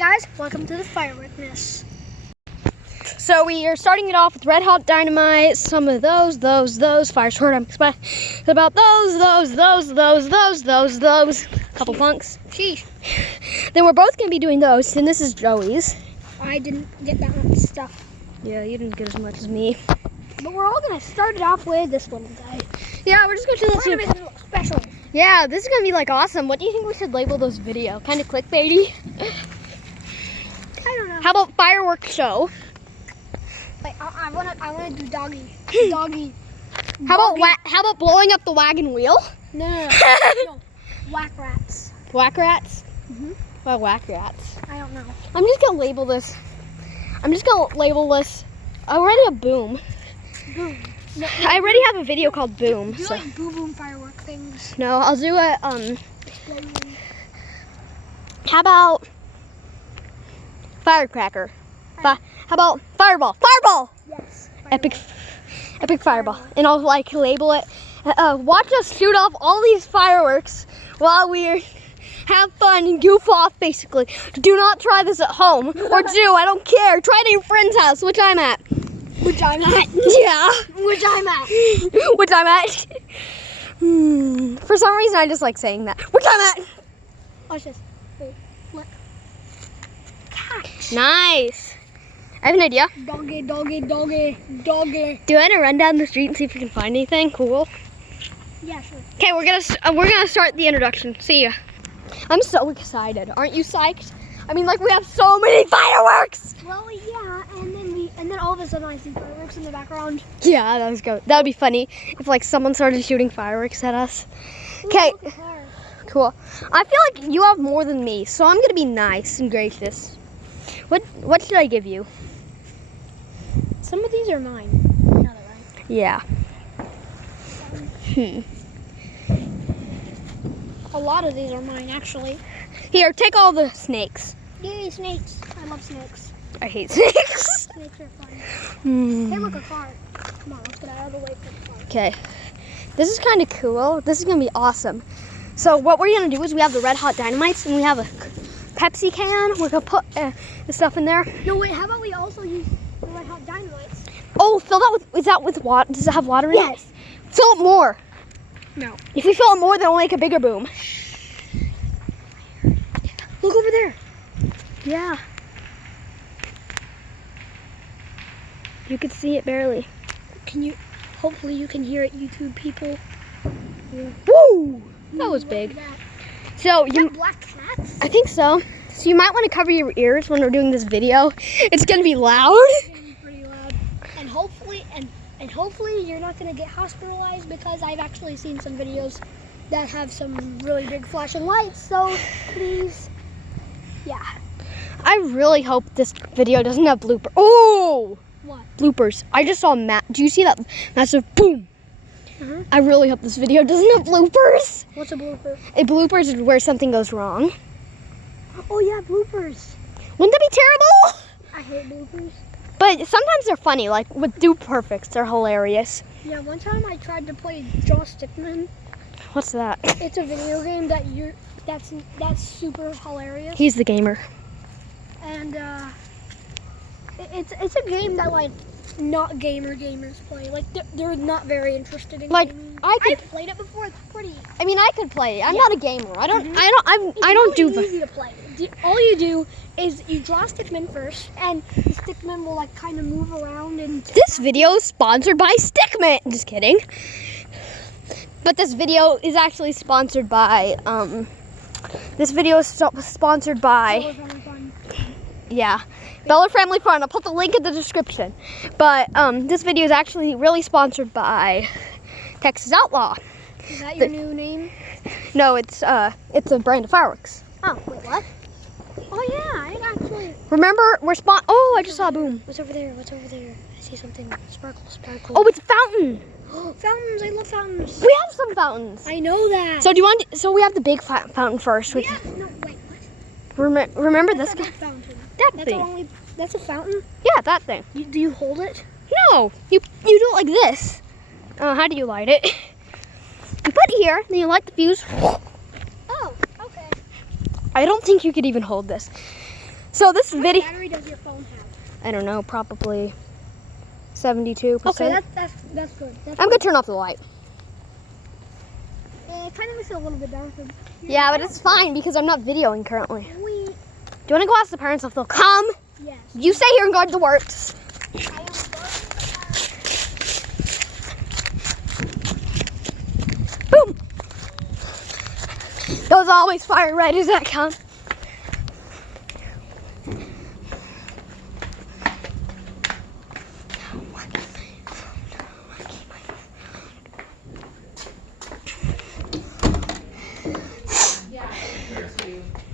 guys, welcome to the fireworkness. So we are starting it off with Red Hot Dynamite, some of those, fire short, I'm expecting about those, couple funks. Sheesh. Then we're both gonna be doing those, and this is Joey's. I didn't get that much stuff. Yeah, you didn't get as much as me. But we're all gonna start it off with this little guy. Yeah, we're just gonna do We're this. gonna make it a little special. Yeah, this is gonna be like awesome. What do you think we should label this video? Kind of clickbaity? I don't know. How about fireworks show? Wait, I wanna do doggy. Doggy. How about blowing up the wagon wheel? No. No. Whack rats. Whack rats? Mhm. Well, whack rats. I don't know. I'm just gonna label this. I already have Boom. Boom. No, I already have a video called Boom. Do So. like boom firework things. No, I'll do a Explosion. How about firecracker? How about fireball? Fireball! Yes. Epic fireball. And I'll like label it. Watch us shoot off all these fireworks while we have fun and goof off. Basically, do not try this at home, or do. I don't care. Try it at your friend's house, which I'm at. Which I'm at. Yeah. Which I'm at. Which I'm at. For some reason, I just like saying that. Which I'm at. Watch this. Wait, look. Catch. Nice. I have an idea. Doggy. Do you want to run down the street and see if we can find anything cool? Yeah, sure. Okay, we're gonna start the introduction. See ya. I'm so excited. Aren't you psyched? I mean, like we have so many fireworks. Well, yeah, and then all of a sudden I see fireworks in the background. Yeah, that would be funny if like someone started shooting fireworks at us. Okay, cool. I feel like you have more than me, so I'm gonna be nice and gracious. What should I give you? Some of these are mine. Now that right. Yeah. A lot of these are mine, actually. Here, take all the snakes. Yay, snakes! I love snakes. I hate snakes. Snakes are fun. Hmm. Hey, look, a car. Come on, let's get out of the way for the car. Okay, this is kind of cool. This is gonna be awesome. So what we're gonna do is we have the Red Hot Dynamites and we have a Pepsi can. We're gonna put the stuff in there. No, wait, how about we also use the Red Hot Dynamites? Oh, fill that with, is that with water? Does it have water in it? Yes. Fill it more. No. If we fill it more, then we'll make a bigger boom. Look over there. Yeah. You could see it barely. Hopefully you can hear it, YouTube people. Yeah. Woo! That was big. So You have black cats? I think so. So you might want to cover your ears when we're doing this video. It's gonna be loud. It's gonna be pretty loud. And hopefully you're not gonna get hospitalized, because I've actually seen some videos that have some really big flashing lights, so please. Yeah. I really hope this video doesn't have blooper. Oh! What? Bloopers. I just saw do you see that massive boom? Uh-huh. I really hope this video doesn't have bloopers. What's a blooper? A bloopers is where something goes wrong. Oh yeah, bloopers. Wouldn't that be terrible? I hate bloopers. But sometimes they're funny, like with Do Perfects, they're hilarious. Yeah, one time I tried to play Joe Stickman. What's that? It's a video game that's super hilarious. He's the gamer. And it's a game that like not gamers play. Like they're not very interested in Like, gaming. I've played it before. It's pretty. I mean, I could play. I'm Yeah. not a gamer. I don't. Mhm. I don't It's really do. easy to play. All you do is you draw Stickman first, and the Stickman will like kind of move around and. This video is sponsored by Stickman. Just kidding. But this video is actually sponsored by yeah, Bella Family Fun. I'll put the link in the description. But this video is actually really sponsored by Texas Outlaw. Is that your new name? No, it's a brand of fireworks. Oh, wait, what? Oh yeah, I actually. Remember, oh, I just saw a boom. What's over there? What's over there? I see something. Sparkle. Oh, it's a fountain. Fountains! I love fountains. We have some fountains. I know that. So do you want? So we have the big fountain first. Which No, wait, what? remember That's this a big fountain. that That's thing? That's a fountain. Yeah, that thing. Do you hold it? No, you do it like this. How do you light it? You put it here, then you light the fuse. Oh, okay. I don't think you could even hold this. So this What video, battery does your phone have? I don't know, probably 72%. Okay, that's good. I'm gonna turn off the light. It kind of makes it a little bit darker. Yeah, but it's fine because I'm not videoing currently. Do We, you wanna go ask the parents if they'll come? yes. You stay here and guard the works. Boom! Those always fire right as that count.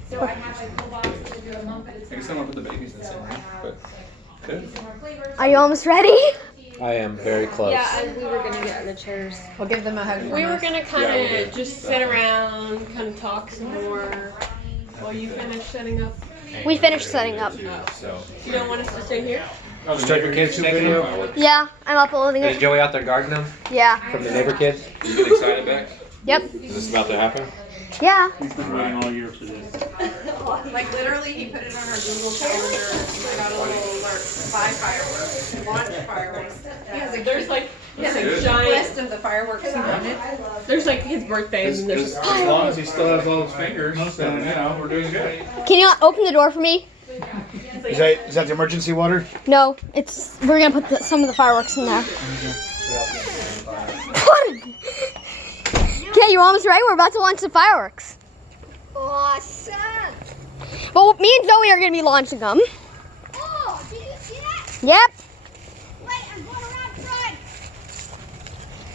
So I have like full boxes to do a month at a I time. guess I don't put the babies in the same room, but good. Are you almost ready? I am very close. We were gonna get in the chairs. We'll give them a hug. We were gonna kind of just sit around, kind of talk some more while you finish setting up. We finished setting up. So. You don't want us to stay here? Start your kids' video? Yeah, I'm uploading Is it. Joey out there guarding them Yeah. from the neighbor kids? You get excited back? Yep. Is this about to happen? Yeah. He's been waiting all year for this. Like literally, he put it on our Google Calendar. We got a little alert: 5 fireworks, launch fireworks. He has a There's like That's a good. giant. list of the fireworks he wanted. There's like his birthdays and there's. As long as he still has all his fingers, then, you know, we're doing good. Can you open the door for me? Is that the emergency water? No, it's. We're gonna put some of the fireworks in there. Okay, you almost ready? We're about to launch the fireworks. Awesome. Well, me and Zoe are gonna be launching them. Oh, did you see that? Yep. Wait, I'm going around front.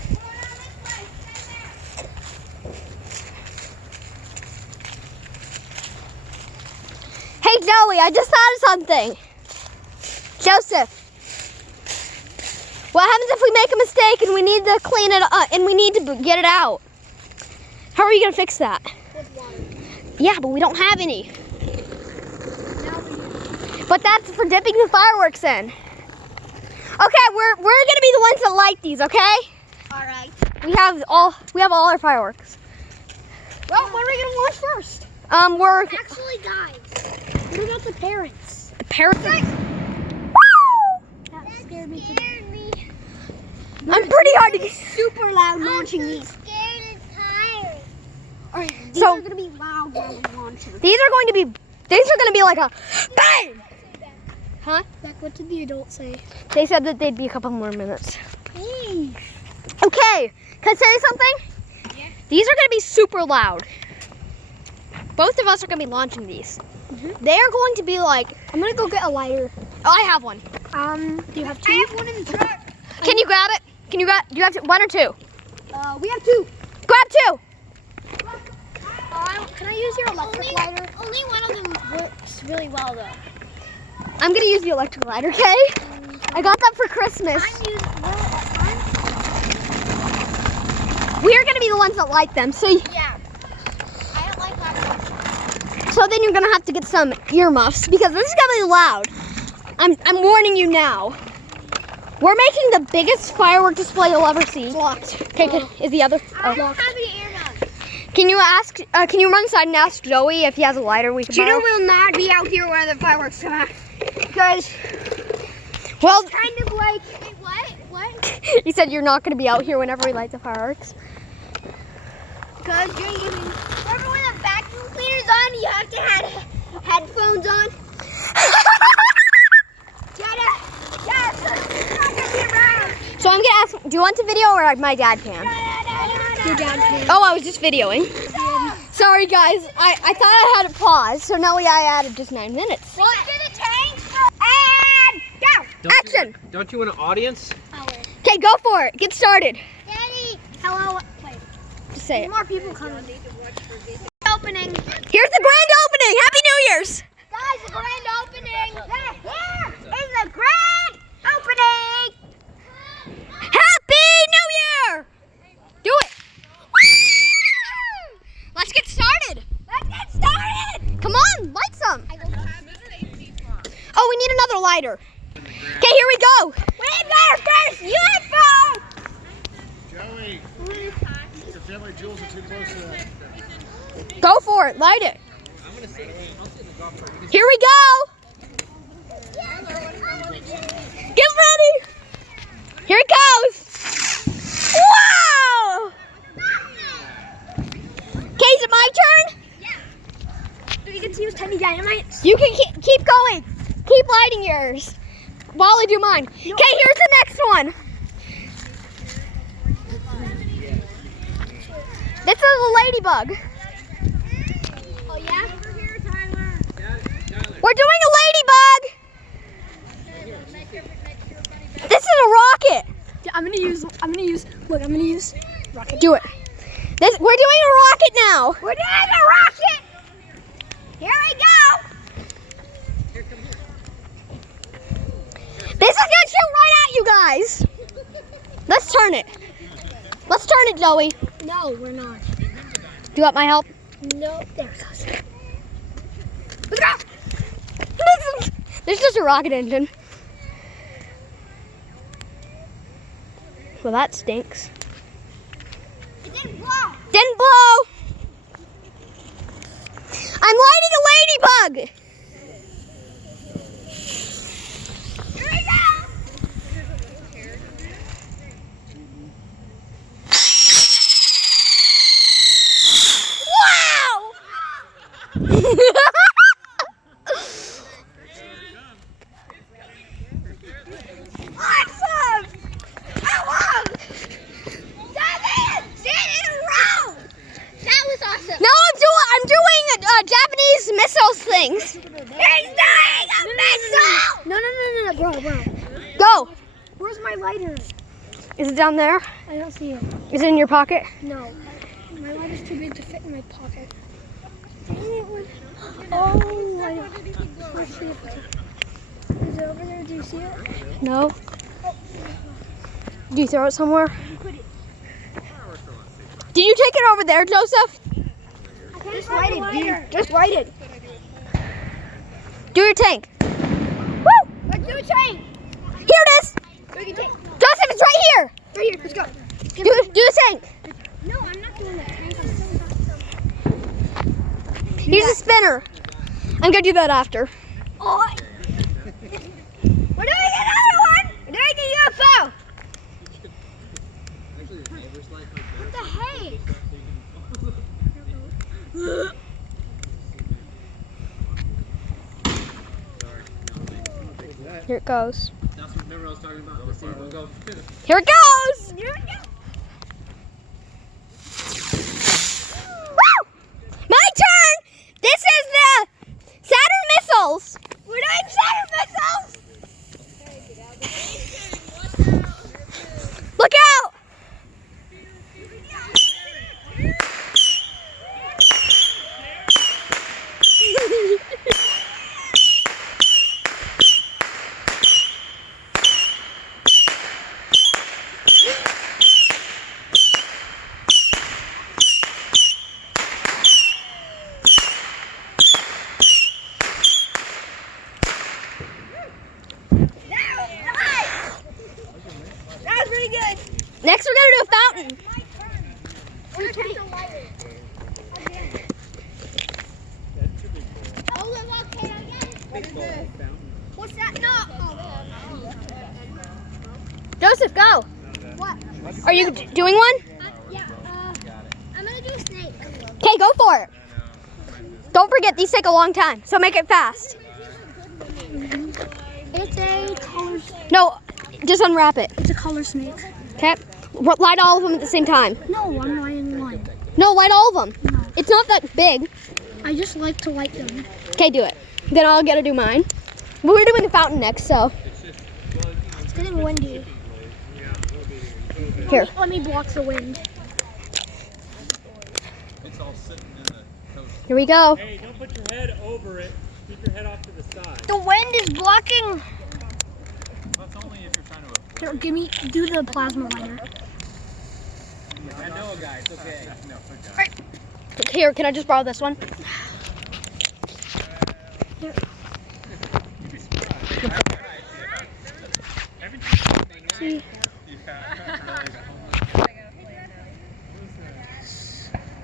Going around this way. Stand there. Hey, Zoe, I just thought of something. Joseph. What happens if we make a mistake and we need to clean it up and we need to get it out? How are you gonna fix that? With water. Yeah, but we don't have any. Now we do. But that's for dipping the fireworks in. Okay, we're gonna be the ones that light these, okay? All right. We have all our fireworks. Well, what are we gonna launch first? We're Actually, guys, what about the parents? the parents. That scared me. I'm pretty hard to get. Super loud launching these. Scared and tired. Alright, these So- are gonna be loud while we launch them. These are going to be like a bang. Huh? Beck, what did the adult say? They said that they'd be a couple more minutes. Okay, can I tell you something? Yeah. These are going to be super loud. Both of us are going to be launching these. They are going to be like, I'm gonna go get a lighter. oh, I have one. Do you have two? I have one in the truck. Can you grab it? Do you have one or two? We have two. Grab two. Can I use your electric lighter? Only one of them works really well though. I'm going to use the electric lighter, okay? I got that for Christmas. We're going to be the ones that light them. So Yeah. I don't like that. So then you're gonna have to get some earmuffs because this is gonna be loud. I'm warning you now. We're making the biggest firework display you'll ever see. Okay, is the other? I Oh. don't have any earmuffs. Can you ask? Can you run inside and ask Joey if he has a lighter we can borrow? will not be out here where the fireworks come out. Guys. Well, Kind of like. Wait, what? What? he said you're not gonna be out here whenever we light the fireworks. Because you're using. Remember when the vacuum cleaner's on, you have to have headphones on? So I'm gonna ask. Do you want to video or my dad can? Your dad can. Oh, I was just videoing. Sorry guys, I thought I had it paused, so now I added just 9 minutes. What? Gonna change? And go! Action! Don't you want an audience? Okay, go for it. Get started. Daddy, Hello. Wait. Just say it. More people coming. opening. Here's the grand opening. Happy New Year's. Guys, the grand opening. Here is the grand opening. Happy New Year. Do it. Let's get started. Let's get started. Come on, light some. Oh, we need another lighter. Okay, here we go. Wait there, there's UFO. Joey, the family jewels are too close to that. Go for it. Light it. Here we go. Get ready. Here it goes. Wow. Okay, is it my turn? Do you get to use tiny dynamites? You can keep going. Keep lighting yours while I do mine. Okay, here's the next one. This is a ladybug. Oh yeah? We're doing a ladybug. This is a rocket. I'm gonna use rocket. Do it. We're doing a rocket now. We're doing a rocket. Here we go. This is gonna shoot right at you guys. Let's turn it. Let's turn it, Zoe. No, we're not. Do you want my help? No, there it goes. Look out! This is just a rocket engine. Well, that stinks. It didn't blow. Didn't blow. I'm lighting a ladybug. Here we go. Wow! Awesome. Hello. 7 in a row. That was awesome. Now I'm doing Japanese missiles things. He's doing a missile. No, bro. Go. Where's my lighter? Is it down there? I don't see it. Is it in your pocket? No. My lighter's too big to fit in my pocket. Dang it. Oh, I don't. Let's see if it's. Is it over there? Do you see it? No. Do you throw it somewhere? Did you take it over there, Joseph? Just light it, dude. Just light it. Do your tank. Woo! Let's do a train. Here it is. We can take. Joseph, it's right here. Right here. Let's go. Do the tank. No, I'm not doing that. Here's a spinner. I'm gonna do that after. Oh. We're doing another one. We're doing a UFO. What the heck? Here it goes. That's what remember I was talking about. Let's see, we'll go. Here it goes. Here we go. Woo! My turn. This is the Saturn missiles. We're doing Saturn missiles. Look out. That was pretty good. Next, we're gonna do a fountain. Oh, look, okay, I get it. What is this? What's that? No. Joseph, go. What? Are you doing one? Yeah. I'm gonna do a snake. Okay, go for it. Don't forget, these take a long time, so make it fast. It's a color. No, just unwrap it. It's a color snake. Okay? Light all of them at the same time. No, I'm lighting one. No, light all of them. No. It's not that big. I just like to light them. Okay, do it. Then I'll get to do mine. But we're doing the fountain next, so It's getting windy. here. Let me block the wind. Here we go. Hey, don't put your head over it. Keep your head off to the side. The wind is blocking. That's only if you're trying to. Here, do the plasma lighter. I know a guy. It's okay. No, Here, can I just borrow this one? Here. See?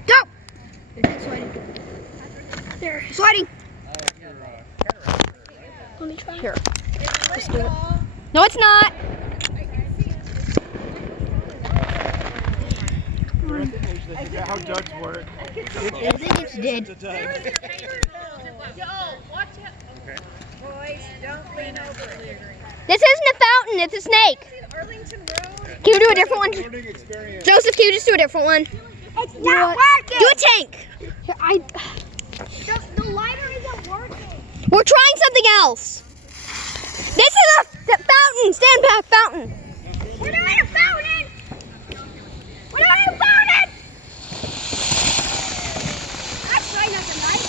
Go! It's sliding. There, sliding. Let me try. Here. Let's do it. No, it's not. We're at the age to figure out how ducks work. I think it's dead. Boys, don't lean over it. This isn't a fountain, it's a snake. Arlington Road. Can you do a different one? Learning experience. Joseph, can you just do a different one? It's not working. Do a tank. The lighter isn't working. We're trying something else. This is a fountain. Stand back, fountain. We're doing a fountain. We're doing a fountain. That's trying nothing, right?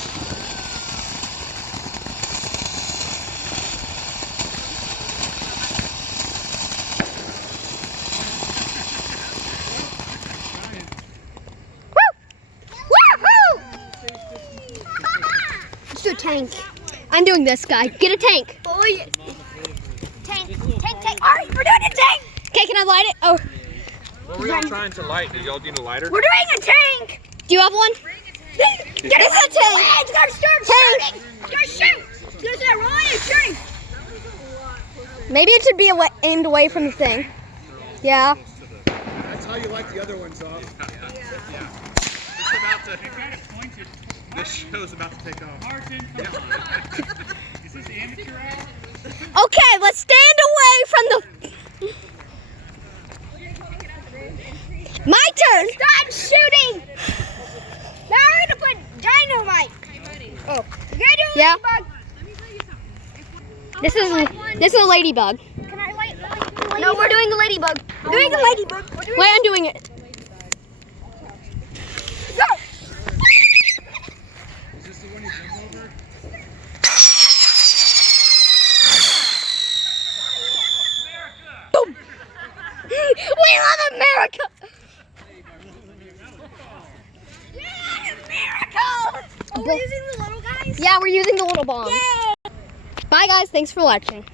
Let's do a tank. I'm doing this, guy. Get a tank. Oh, yeah. Tank. All right, we're doing a tank. Okay, can I light it? Oh, What were y'all trying to light? Did y'all need a lighter? We're doing a tank. do you have one? This is a tank. It's gonna start shooting. It's gonna shoot. It's gonna start rolling and shooting. Maybe it should be aimed away from the thing. Yeah. That's how you light the other ones off. It's about to. This show's about to take off. Martin, come on. Is this amateur hour? Okay, let's stand away from the. My turn. Stop shooting. Now we're gonna put dynamite. Oh. You're gonna do a Yeah. ladybug. This is a ladybug. Can I light? No, we're doing a ladybug. We're doing a ladybug. We're doing Wait, I'm doing it. Go. Is this the one you jump over? Boom. We love America. Oh, we're using the little guys? Yeah, we're using the little bombs. Bye, guys. Thanks for watching.